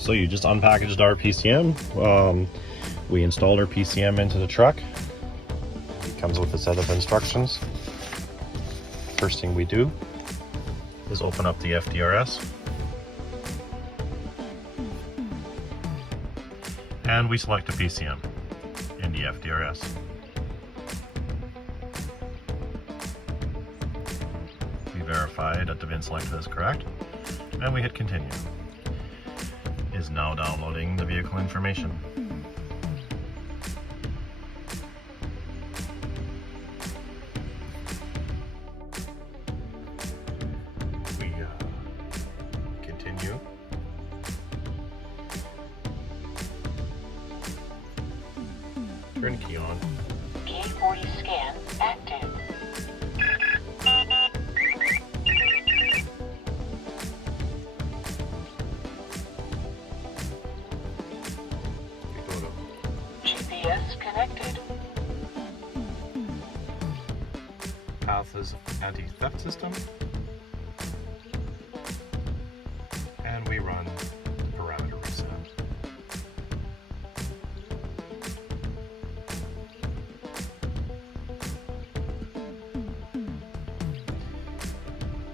So you just unpackaged our PCM. We installed our PCM into the truck. It comes with a set of instructions. First thing we do is open up the FDRS. And we select a PCM in the FDRS. We verify that the VIN selected is correct, and we hit continue. It is now downloading the vehicle information. We continue. Turn key on. P40 scan active. GPS connected. Path is anti-theft system. And we run the parameter reset.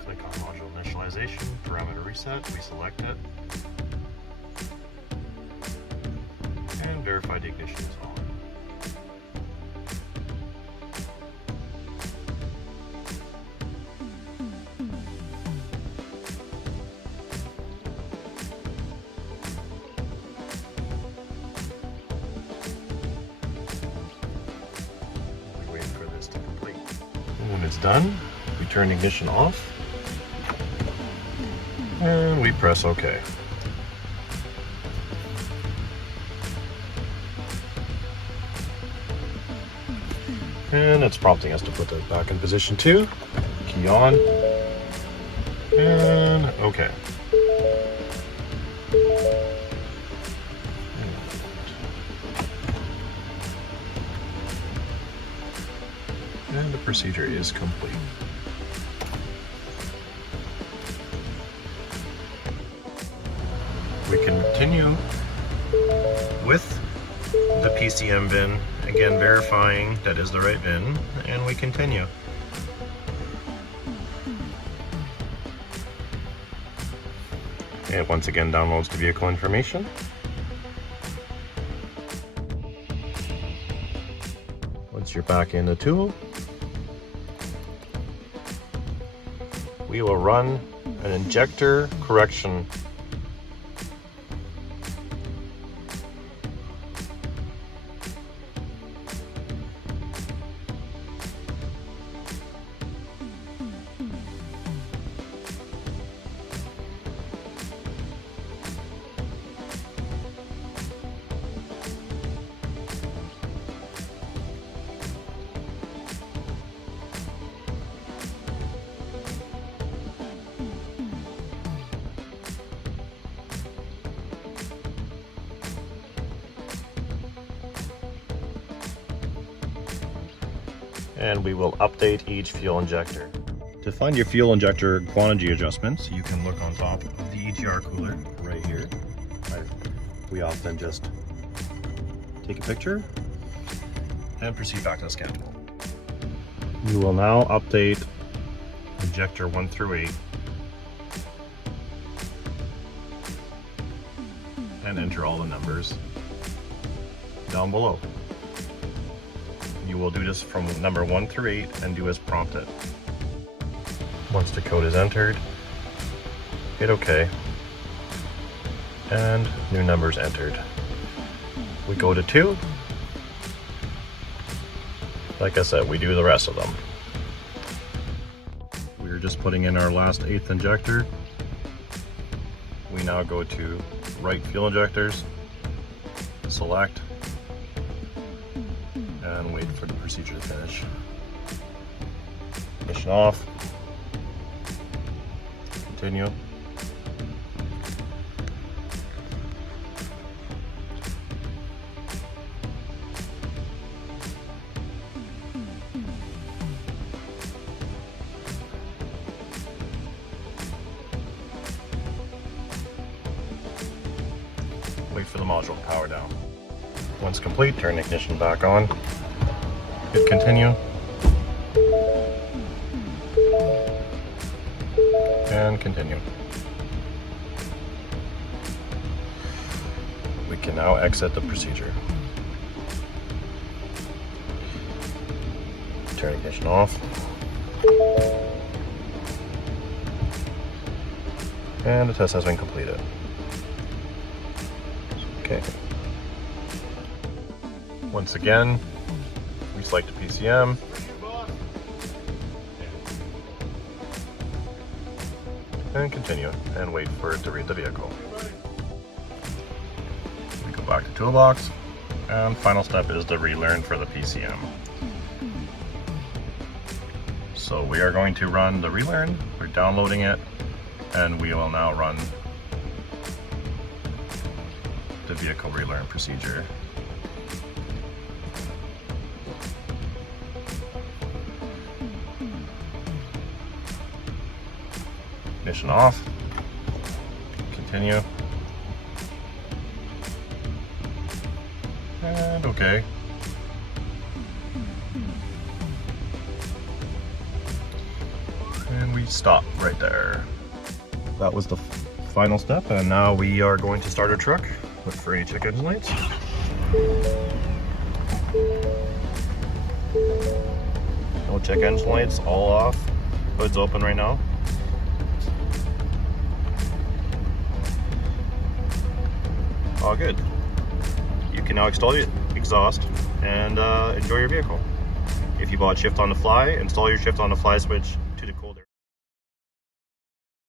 Click on module initialization, parameter reset, we select it. And verify the ignition is on. We wait for this to complete. And when it's done, we turn ignition off and we press OK. And it's prompting us to put it back in position 2. Key on. And OK. And the procedure is complete. We continue with the PCM VIN, again verifying that is the right VIN, and we continue. It once again downloads the vehicle information. Once you're back in the tool, we will run an injector correction. And we will update each fuel injector. To find your fuel injector quantity adjustments, you can look on top of the EGR cooler right here. We often just take a picture and proceed back to the scan tool. We will now update injector 1 through 8 and enter all the numbers down below. You will do this from number 1 through 8 and do as prompted. Once the code is entered, hit OK, and new numbers entered. We go to 2. Like I said, we do the rest of them. We're just putting in our last 8th injector. We now go to right fuel injectors, select, and wait for the procedure to finish. Ignition off. Continue. wait for the module to power down. Once complete, turn the ignition back on, hit continue, and continue. We can now exit the procedure. Turn ignition off. And the test has been completed. Okay. Once again, we select the PCM. And continue and wait for it to read the vehicle. We go back to Toolbox, and final step is the relearn for the PCM. So we are going to run the relearn, we're downloading it, and we will now run the vehicle relearn procedure. Ignition off, continue, and okay. And we stop right there. That was the final step, and now we are going to start our truck. Look for any check engine lights. No check engine lights, all off. Hood's open right now. All good. You can now install your exhaust and enjoy your vehicle. If you bought shift on the fly, install your shift on the fly switch